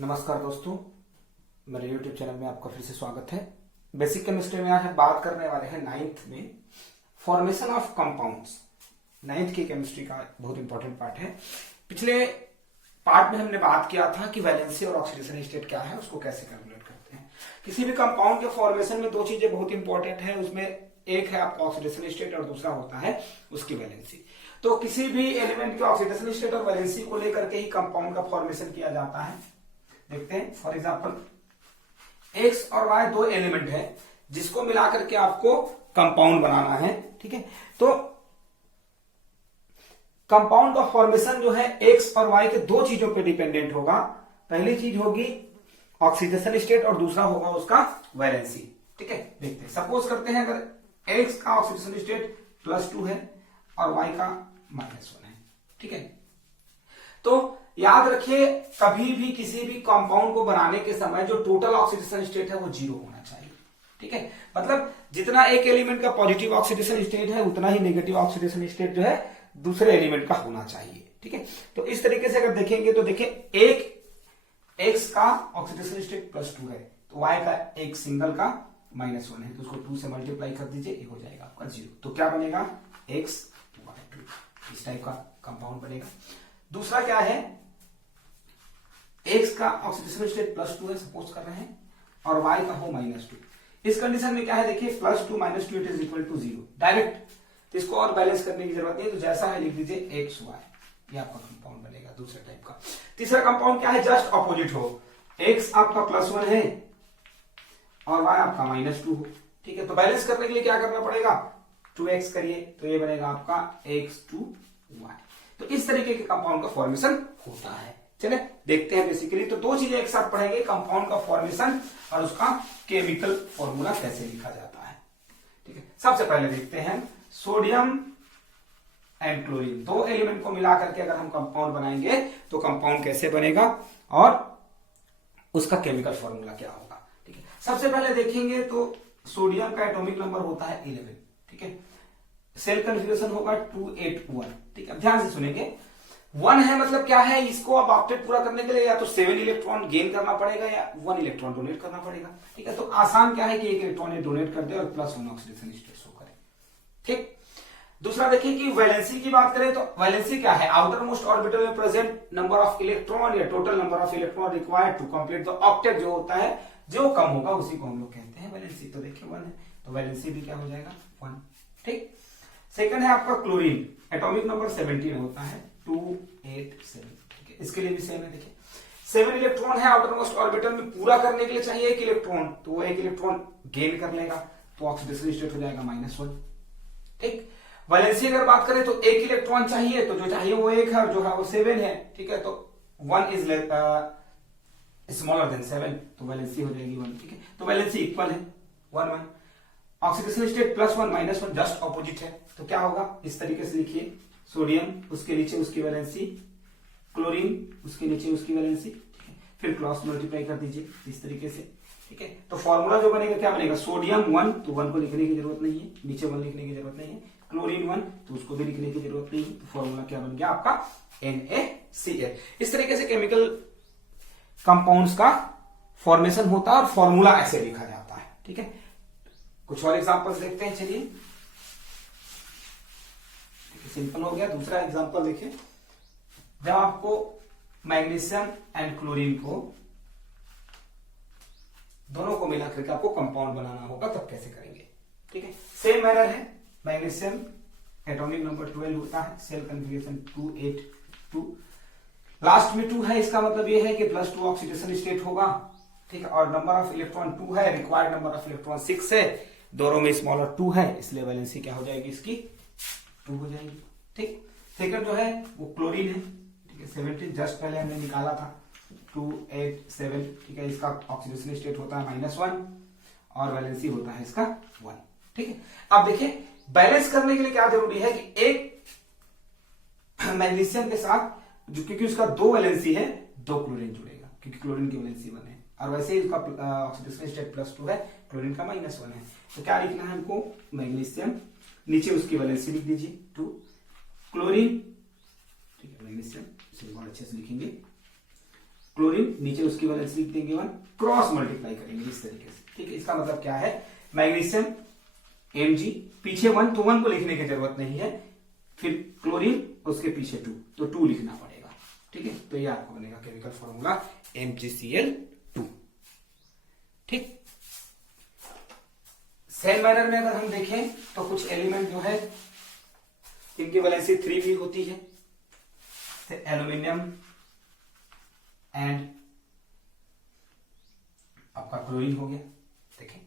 नमस्कार दोस्तों, मेरे YouTube चैनल में आपका फिर से स्वागत है। बेसिक केमिस्ट्री में आज हम बात करने वाले हैं नाइन्थ में फॉर्मेशन ऑफ कंपाउंड्स। नाइन्थ की केमिस्ट्री का बहुत इंपॉर्टेंट पार्ट है। पिछले पार्ट में हमने बात किया था कि वैलेंसी और ऑक्सीडेशन स्टेट क्या है, उसको कैसे कैलकुलेट करते हैं। किसी भी कंपाउंड के फॉर्मेशन में दो चीजें बहुत इंपॉर्टेंट है, उसमें एक है आपका ऑक्सीडेशन स्टेट और दूसरा होता है उसकी वैलेंसी। तो किसी भी एलिमेंट के ऑक्सीडेशन स्टेट और वैलेंसी को लेकर के ही कंपाउंड का फॉर्मेशन किया जाता है। देखते हैं, फॉर एग्जांपल एक्स और वाई दो एलिमेंट है जिसको मिलाकर के आपको कंपाउंड बनाना है। ठीक है, तो कंपाउंड का फॉर्मेशन जो है एक्स और वाई के दो चीजों पे डिपेंडेंट होगा। पहली चीज होगी ऑक्सीडेशन स्टेट और दूसरा होगा उसका वैलेंसी। ठीक है, देखते हैं, सपोज करते हैं अगर एक्स का ऑक्सीडेशन स्टेट +2 है और वाई का -1 है। ठीक है, तो याद रखिए कभी भी किसी भी कंपाउंड को बनाने के समय जो टोटल ऑक्सीडेशन स्टेट है वो 0 होना चाहिए। ठीक है, मतलब जितना एक एलिमेंट का पॉजिटिव ऑक्सीडेशन स्टेट है उतना ही नेगेटिव ऑक्सीडेशन स्टेट जो है दूसरे एलिमेंट का होना चाहिए। ठीक है, तो इस तरीके से अगर देखेंगे तो देखिए एक एक्स का ऑक्सीडेशन स्टेट +2 है तो वाई का एक सिंगल का -1 है, तो उसको 2 से मल्टीप्लाई कर दीजिए, ये हो जाएगा आपका 0। तो क्या बनेगा x/2, इस टाइप का कंपाउंड बनेगा। दूसरा क्या है, x का ऑक्सीडेशन स्टेट +2 है सपोज कर रहे हैं और y का हो -2। इस कंडीशन में क्या है, देखिए +2 - 2 it is equal to 0 direct. तो इसको और बैलेंस करने की जरूरत नहीं है, तो जैसा है लिख दीजिए xy, ये आपका कंपाउंड बनेगा दूसरे टाइप का। तीसरा कंपाउंड क्या है, जस्ट ऑपोजिट हो, x आपका +1 है और y आपका -2 हो। ठीक है, तो बैलेंस करने के लिए क्या करना पड़ेगा, 2x करिए, तो ये बनेगा आपका x2y। तो इस तरीके के कंपाउंड का फॉर्मेशन होता है। चले देखते हैं बेसिकली, तो दो चीजें एक साथ पढ़ेंगे, कंपाउंड का फॉर्मेशन और उसका केमिकल फॉर्मूला कैसे लिखा जाता है। ठीक है, सबसे पहले देखते हैं सोडियम एंड क्लोरीन, दो एलिमेंट को मिला करके अगर हम कंपाउंड बनाएंगे तो कंपाउंड कैसे बनेगा और उसका केमिकल फॉर्मूला क्या होगा। ठीक है, सबसे पहले देखेंगे तो सोडियम का एटॉमिक नंबर होता है 11। ठीक है, सेल कन्फिग्रेशन होगा 281। ठीक है, ध्यान से सुनेंगे, 1 है मतलब क्या है, इसको अब ऑक्टेट पूरा करने के लिए या तो 7 इलेक्ट्रॉन गेन करना पड़ेगा या 1 इलेक्ट्रॉन डोनेट करना पड़ेगा। ठीक है, तो आसान क्या है कि 1 इलेक्ट्रॉन डोनेट कर दे और +1 ऑक्सीडेशन स्टेट शो करे। ठीक, दूसरा देखिए कि वैलेंसी की बात करें तो वैलेंसी क्या है, आउटर मोस्ट ऑर्बिटल में प्रेजेंट नंबर ऑफ इलेक्ट्रॉन या total number of electron required to complete the octet जो होता है, जो कम होगा उसी को हम लोग कहते हैं वैलेंसी। तो देखिए 1 है तो वैलेंसी भी क्या हो जाएगा 1। ठीक, सेकंड है आपका क्लोरीन, एटॉमिक नंबर 17 होता है 287। ठीक है, इसके लिए भी सेम है, देखिए 7 इलेक्ट्रॉन है आउटर मोस्ट ऑर्बिटल में, पूरा करने के लिए चाहिए 1 इलेक्ट्रॉन, तो वो 1 इलेक्ट्रॉन गेन कर लेगा तो ऑक्सीडेशन स्टेट हो जाएगा -1। ठीक, वैलेंसी अगर बात करें तो 1 इलेक्ट्रॉन चाहिए, तो जो चाहिए वो 1 है और जो है वो 7 है। ठीक है, तो 1 इज स्मॉलर देन 7, तो वैलेंसी हो जाएगी 1। ठीक है, तो वैलेंसी इक्वल है 1 ऑक्सीडेशन स्टेट +1 -1 जस्ट ऑपोजिट है, तो क्या होगा, इस तरीके से लिखिए, सोडियम उसके नीचे उसकी वैलेंसी, क्लोरीन उसके नीचे उसकी वैलेंसी, फिर क्रॉस मल्टीप्लाई कर दीजिए इस तरीके से। ठीक है, तो फॉर्मूला जो बनेगा क्या बनेगा, सोडियम 1 तो 1 को लिखने की जरूरत नहीं है, नीचे 1 लिखने की जरूरत नहीं है, क्लोरीन 1 तो उसको भी लिखने की जरूरत नहीं है, तो फॉर्मूला क्या बन गया आपका NaCl। इस तरीके से केमिकल कंपाउंड्स का फॉर्मेशन होता है और फॉर्मूला ऐसे लिखा जाता है। ठीक है, कुछ और एग्जांपल्स देखते हैं, चलिए सिंपल हो गया। दूसरा एग्जांपल देखिए, जब आपको मैग्नीशियम एंड क्लोरीन को दोनों को मिला करके आपको कंपाउंड बनाना होगा तब कैसे करेंगे। ठीक है, सेम मैनर है, मैग्नीशियम एटॉमिक नंबर 12 होता है, सेल कन्फिग्रेशन 282, लास्ट में 2 है, इसका मतलब ये है कि +2 ऑक्सीडेशन स्टेट होगा। ठीक है, और नंबर ऑफ इलेक्ट्रॉन 2 है, रिक्वायर्ड नंबर ऑफ इलेक्ट्रॉन 6 है, दोनों में स्मॉलर 2 है, इसलिए वैलेंसी क्या हो जाएगी इसकी 2 हो जाएगी। ठीक, सेकंड जो है वो क्लोरीन है। ठीक है, 17 जस्ट पहले हमने निकाला था 287। ठीक है, इसका ऑक्सीडेशन स्टेट होता है -1 और वैलेंसी होता है इसका 1। ठीक है, अब देखिए बैलेंस करने के लिए क्या जरूरी है कि एक मैग्नीशियम के साथ जो, क्योंकि उसका 2 वैलेंसी है, 2 क्लोरीन जुड़ेगा क्योंकि क्लोरीन की वैलेंसी 1 है और वैसे ही उसका ऑक्सीडेशन स्टेट +2 है, क्लोरीन का -1 है। तो क्या लिखना है हमको, मैग्नीशियम नीचे उसकी वैलेंसी लिख दीजिए 2, क्लोरीन, ठीक है मैग्नीशियम इसे बहुत अच्छे से लिखेंगे क्लोरीन नीचे उसकी वैलेंसी लिख देंगे 1, क्रॉस मल्टीप्लाई करेंगे इस तरीके से, ठीक है। इसका मतलब क्या है, मैग्नीशियम Mg पीछे 1, तो 1 को लिखने की जरूरत नहीं है, फिर क्लोरीन उसके पीछे 2, तो 2 लिखना पड़ेगा, ठीक है। तो ये आपको बनेगा केमिकल फॉर्मूला MgCl2, ठीक। सेम मैनर में अगर हम देखें तो कुछ एलिमेंट जो है इनकी वैलेंसी 3 भी होती है, एल्यूमिनियम एंड आपका क्लोरीन हो गया। देखें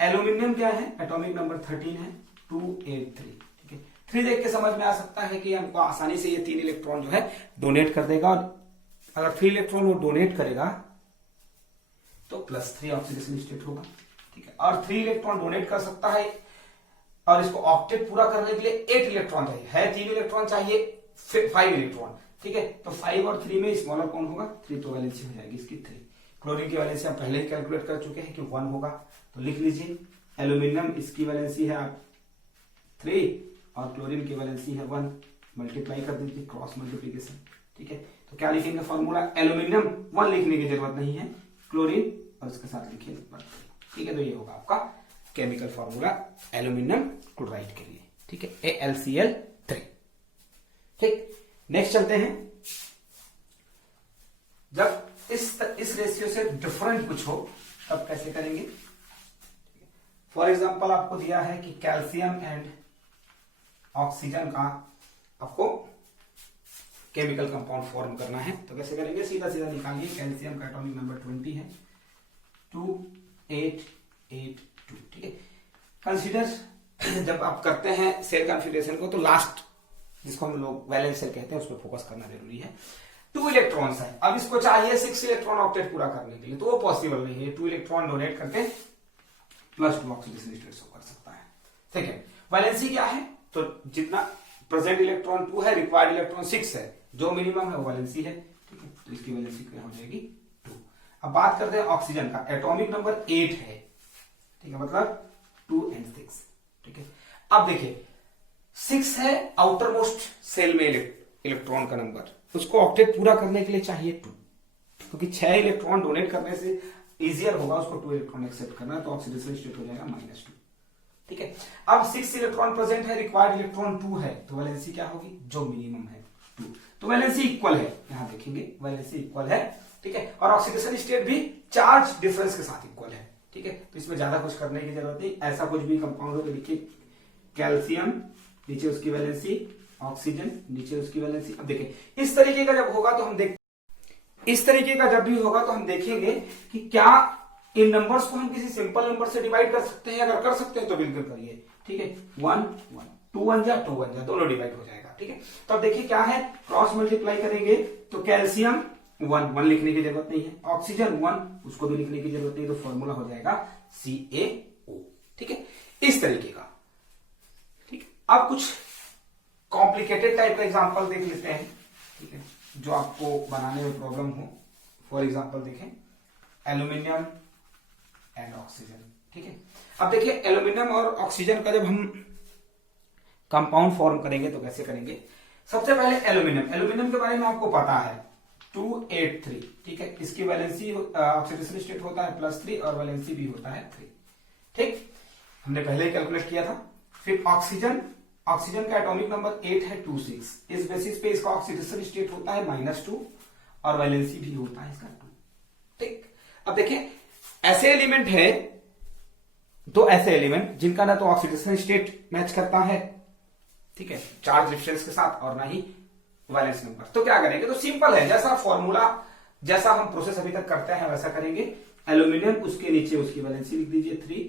एल्यूमिनियम क्या है, एटॉमिक नंबर 13 है 283, ठीक है। 3 देख के समझ में आ सकता है कि हमको आसानी से ये 3 इलेक्ट्रॉन जो है डोनेट कर देगा, और अगर 3 इलेक्ट्रॉन वो डोनेट करेगा तो +3 ऑक्सीडेशन स्टेट होगा, ठीक है। और 3 इलेक्ट्रॉन डोनेट कर सकता है, और इसको ऑक्टेट पूरा करने के लिए 8 इलेक्ट्रॉन चाहिए, है 3 इलेक्ट्रॉन चाहिए 5 इलेक्ट्रॉन, ठीक है। तो 5 और 3 में स्मॉलर कौन होगा, 3, तो वैलेंसी हो जाएगी इसकी 3। क्लोरीन की वैलेंसी हम पहले ही कैलकुलेट कर चुके हैं कि 1 होगा, तो लिख लीजिए एल्यूमिनियम इसकी वैलेंसी है आप 3 और क्लोरीन की वैलेंसी है 1, मल्टीप्लाई कर दीजिए, क्रॉस मल्टीप्लीकेशन, ठीक है। तो क्या लिखेंगे फॉर्मूला, एल्यूमिनियम 1 लिखने की जरूरत नहीं है, क्लोरीन और उसके साथ लिखिए 1, ठीक है। तो ये होगा आपका केमिकल फॉर्मूला एल्यूमिनियम क्लोराइड के लिए, ठीक है, AlCl3, ठीक। नेक्स्ट चलते हैं, जब इस रेशियो से डिफरेंट कुछ हो तब कैसे करेंगे। फॉर एग्जांपल आपको दिया है कि कैल्शियम एंड ऑक्सीजन का आपको केमिकल कंपाउंड फॉर्म करना है, तो कैसे करेंगे, सीधा सीधा निकालिए। कैल्शियम का एटॉमिक नंबर 20 है 2882, ठीक है। कंसीडर जब आप करते हैं सेल कॉन्फ़िगरेशन को, तो लास्ट जिसको हम लोग वैलेंस सेल कहते हैं उस पर फोकस करना जरूरी है। 2 इलेक्ट्रॉन्स है, अब इसको चाहिए 6 इलेक्ट्रॉन ऑक्टेट पूरा करने के लिए, तो वो पॉसिबल नहीं है। 2 इलेक्ट्रॉन डोनेट करके +2 ऑक्सीडेशन स्टेट शो कर सकता है, ठीक है। वैलेंसी क्या है, तो जितना प्रेजेंट इलेक्ट्रॉन 2 है, रिक्वायर्ड इलेक्ट्रॉन 6 है, जो मिनिमम है वो वैलेंसी है, ठीक है। तो इसकी वैलेंसी क्या हो जाएगी 2। अब बात करते हैं ऑक्सीजन का, एटॉमिक नंबर 8 है, ठीक है, मतलब 2 and 6, ठीक है। अब देखिए 6 है आउटर मोस्ट सेल में इलेक्ट्रॉन का नंबर, उसको ऑक्टेट पूरा करने के लिए चाहिए 2, क्योंकि 6 इलेक्ट्रॉन डोनेट करने से इजियर होगा उसको 2 इलेक्ट्रॉन एक्सेप्ट करना, तो ऑक्सीडेशन स्टेट हो जाएगा -2, ठीक है। अब 6 इलेक्ट्रॉन प्रेजेंट है, रिक्वायर्ड इलेक्ट्रॉन 2 है, तो वैलेंसी क्या होगी, जो मिनिमम है 2, तो वैलेंसी इक्वल है, यहां देखेंगे वैलेंसी इक्वल है, ठीक है। और ऑक्सीडेशन स्टेट भी चार्ज डिफरेंस के साथ इक्वल है, ठीक है। तो इसमें ज्यादा कुछ करने की जरूरत नहीं, ऐसा कुछ भी कंपाउंड हो तो देखिए कैल्शियम नीचे उसकी वैलेंसी, ऑक्सीजन नीचे उसकी वैलेंसी। अब देखिए इस तरीके का जब होगा तो हम इस तरीके का जब भी होगा तो हम देखेंगे कि क्या इन नंबर्स को हम किसी सिंपल नंबर से डिवाइड कर सकते हैं, अगर कर सकते हैं तो बिल्कुल करिए, ठीक है। 1 1 2 1 जा 2 1 जा दोनों डिवाइड हो जाएगा, ठीक है। तो अब देखिए क्या है, क्रॉस मल्टीप्लाई करेंगे तो कैल्शियम 1 लिखने की जरूरत नहीं है, ऑक्सीजन 1 उसको भी लिखने की जरूरत नहीं, तो फॉर्मूला हो जाएगा CaO, ठीक है, इस तरीके का, ठीक। अब कुछ कॉम्प्लिकेटेड टाइप का एग्जांपल देख लेते हैं, ठीक है, जो आपको बनाने में प्रॉब्लम हो। फॉर एग्जांपल देखें एल्यूमिनियम एंड ऑक्सीजन, ठीक है। अब देखिए एल्यूमिनियम और ऑक्सीजन का जब हम कंपाउंड फॉर्म करेंगे तो कैसे करेंगे। सबसे पहले एल्यूमिनियम के बारे में आपको पता है 283, ठीक है। इसकी वैलेंसी ऑक्सीडेशन स्टेट होता है +3 और वैलेंसी भी होता है 3, ठीक, हमने पहले ही कैलकुलेट किया था। फिर ऑक्सीजन का एटॉमिक नंबर 8 है 26, इस बेसिस पे इसका ऑक्सीडेशन स्टेट होता है -2 और वैलेंसी भी होता है इसका 2, ठीक। अब देखिए ऐसे एलिमेंट है, 2 ऐसे एलिमेंट जिनका ना तो ऑक्सीडेशन स्टेट मैच करता है, ठीक है, चार्ज डिफरेंस के साथ, और ना ही वैलेंस नंबर, तो क्या करेंगे, तो सिंपल है, जैसा फॉर्मूला जैसा हम प्रोसेस अभी तक करते हैं वैसा करेंगे। एल्यूमिनियम उसके नीचे उसकी वैलेंसी लिख दीजिए 3,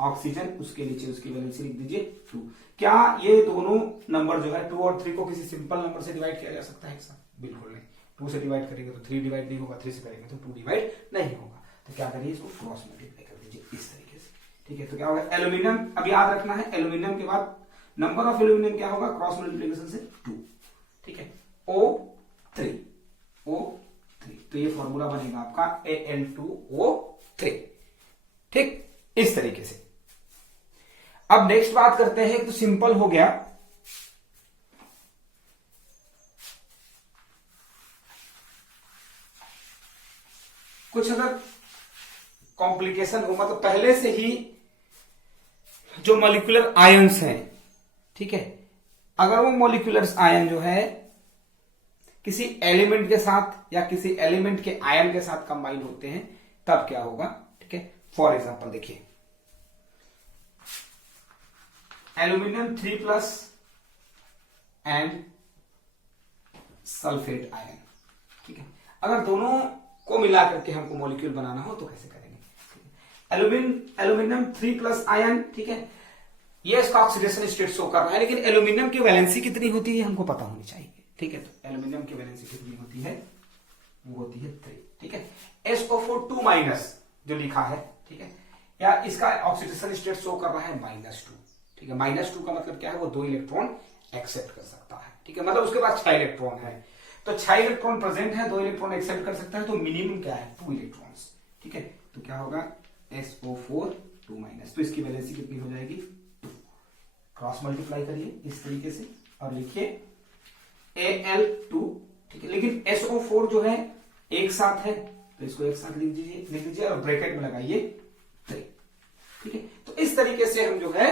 ऑक्सीजन उसके नीचे उसकी वैलेंसी लिख दीजिए 2। क्या ये दोनों नंबर जो है 2 और 3 को किसी सिंपल नंबर से डिवाइड किया जा सकता है एक साथ, बिल्कुल नहीं। 2 से डिवाइड करेंगे तो 3 डिवाइड नहीं होगा, 3 से करेंगे तो 2 डिवाइड नहीं होगा, तो क्या करिए इसको क्रॉस मल्टीप्लाई कर दीजिए इस तरीके से, ठीक है। तो क्या होगा एल्यूमिनियम, अब याद रखना है एल्यूमिनियम के बाद नंबर ऑफ एल्यूमिनियम क्या होगा, क्रॉस मल्टीप्लिकेशन से 2, ठीक है, O3, तो ये फॉर्मूला बनेगा आपका Al2O3, ठीक, इस तरीके से। अब नेक्स्ट बात करते हैं, तो सिंपल हो गया, कुछ अगर कॉम्प्लिकेशन हो, मतलब पहले से ही जो मॉलिक्यूलर आयंस हैं, ठीक है, अगर वो मॉलिक्यूलर आयन जो है किसी एलिमेंट के साथ या किसी एलिमेंट के आयन के साथ कंबाइन होते हैं, तब क्या होगा, ठीक है। फॉर एग्जांपल देखिए, एल्यूमिनियम 3+ एंड सल्फेट आयन, ठीक है। अगर दोनों को मिलाकर के हमको मॉलिक्यूल बनाना हो तो कैसे करेंगे। एल्यूमिनियम 3+ आयन, ठीक है, ये इसका ऑक्सीडेशन स्टेट शो कर रहा है, लेकिन एल्यूमिनियम की वैलेंसी कितनी होती है हमको पता होनी चाहिए, ठीक है। तो एल्यूमिनियम की वैलेंसी कितनी होती है, वो होती है 3, ठीक है। SO4 2- जो लिखा है, ठीक है, या इसका ऑक्सीडेशन स्टेट शो कर रहा है -2, ठीक है। -2 का मतलब क्या है, वो 2 इलेक्ट्रॉन एक्सेप्ट कर सकता है, ठीक है, मतलब उसके पास 6 इलेक्ट्रॉन है, तो 6 इलेक्ट्रॉन प्रेजेंट है, 2 इलेक्ट्रॉन एक्सेप्ट कर सकता है, तो मिनिमम क्या है 2 इलेक्ट्रॉन्स, ठीक है। तो क्या होगा SO4 2-, तो इसकी वैलेंसी कितनी हो जाएगी 2। क्रॉस मल्टीप्लाई करिए इस तरीके से और लिखिए Al2, ठीक है, लेकिन SO4 जो है एक साथ है, तो इसको एक साथ लिख दीजिए और ब्रैकेट में लगाइए 3, ठीक है। तो इस तरीके से हम जो है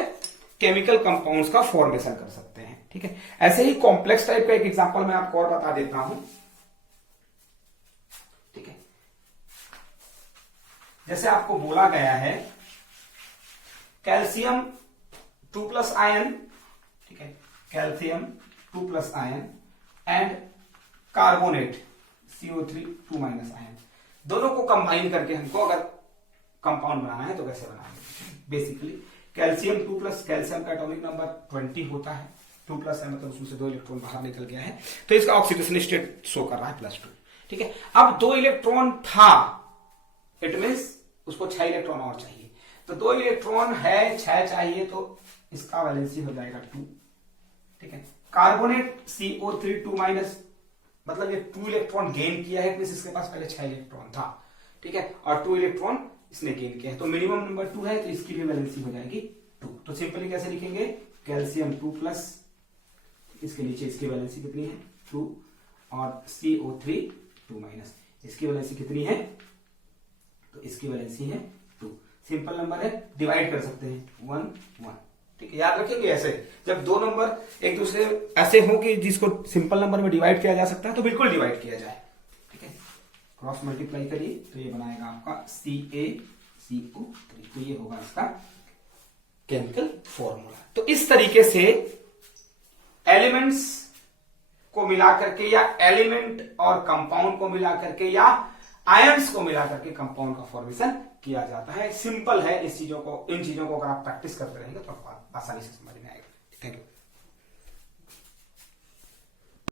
केमिकल कंपाउंड्स का फॉर्मेशन कर सकते हैं, ठीक है। ऐसे ही कॉम्प्लेक्स टाइप का एक एग्जांपल मैं आपको और बता देता हूं, ठीक है। जैसे आपको बोला गया है कैल्शियम 2+ आयन, ठीक है, calcium 2+ ion and carbonate CO3 2- ion, दोनों को कंबाइन करके हमको अगर कंपाउंड बनाना है तो कैसे बनाएंगे। बेसिकली कैल्शियम 2+, कैल्शियम का एटॉमिक नंबर 20 होता है, 2+ है मतलब उसमें से 2 इलेक्ट्रॉन बाहर निकल गया है, तो इसका ऑक्सीडेशन स्टेट शो कर रहा है +2, ठीक है। अब 2 इलेक्ट्रॉन था, इट मींस उसको 6 इलेक्ट्रॉन और चाहिए, तो 2 इलेक्ट्रॉन है, 6 चाहिए, तो इसका वैलेंसी हो जाएगा 2, ठीक है। कार्बोनेट CO3 2-, मतलब ये 2 इलेक्ट्रॉन गेन किया है, इसके पास पहले 6 इलेक्ट्रॉन था, ठीक है, और 2 इलेक्ट्रॉन इसने गेन किया है, तो मिनिमम नंबर 2 है, तो इसकी भी वैलेंसी हो जाएगी 2। तो सिंपली कैसे लिखेंगे, कैल्शियम 2+, इसके नीचे इसकी वैलेंसी कितनी है 2, और CO3 2-, इसकी वैलेंसी कितनी है, तो इसकी वैलेंसी है 2। सिंपल नंबर है, डिवाइड कर सकते हैं 1 1, ठीक है। याद रखेंगे ऐसे जब दो नंबर एक दूसरे ऐसे हो कि जिसको सिंपल नंबर में डिवाइड किया जा सकता है तो बिल्कुल डिवाइड किया जाए, ठीक है। क्रॉस मल्टीप्लाई करिए तो ये बनाएगा आपका CaCO3, तो ये होगा इसका केमिकल फॉर्मूला। तो इस तरीके से एलिमेंट्स को मिलाकर के या एलिमेंट और कंपाउंड को मिलाकर के या आयंस को मिलाकर के कंपाउंड का फॉर्मेशन किया जाता है। सिंपल है, इन चीजों को अगर आप प्रैक्टिस करते रहेंगे तो आपको आसानी से समझ में आएगा। Thank you.